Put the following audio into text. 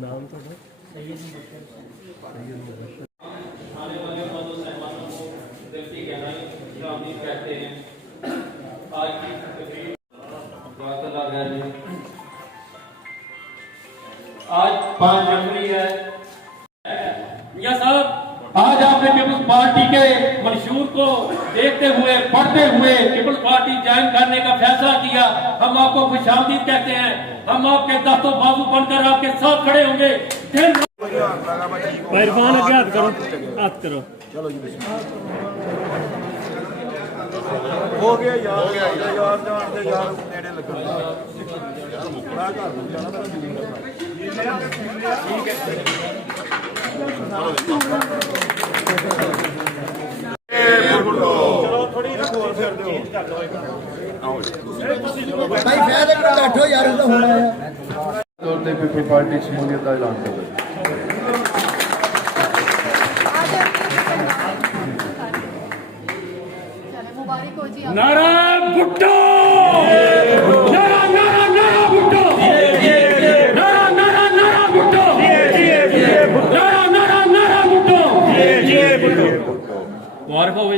نام تو سید آنے والے مدو صاحبانوں کو دل کی گہرائی شامی کہتے ہیں آج کی تقریب اللہ آج پانچ جنوری ہے۔ پارٹی کے منشور کو دیکھتے ہوئے، پڑھتے ہوئے پیپل پارٹی جوائن کرنے کا فیصلہ کیا۔ ہم آپ کو خوش آمدید کہتے ہیں۔ ہم آپ کے دست و بازو بن کر آپ کے ساتھ کھڑے ہوں گے۔ دن مہربان اگر ہاتھ کرو۔ ہاتھ کرو جی، ہو گیا یار یار۔ جان دے، یار۔ نیڑے لگا۔ یار ٹھیک ہے نارا بھٹو مبارک ہو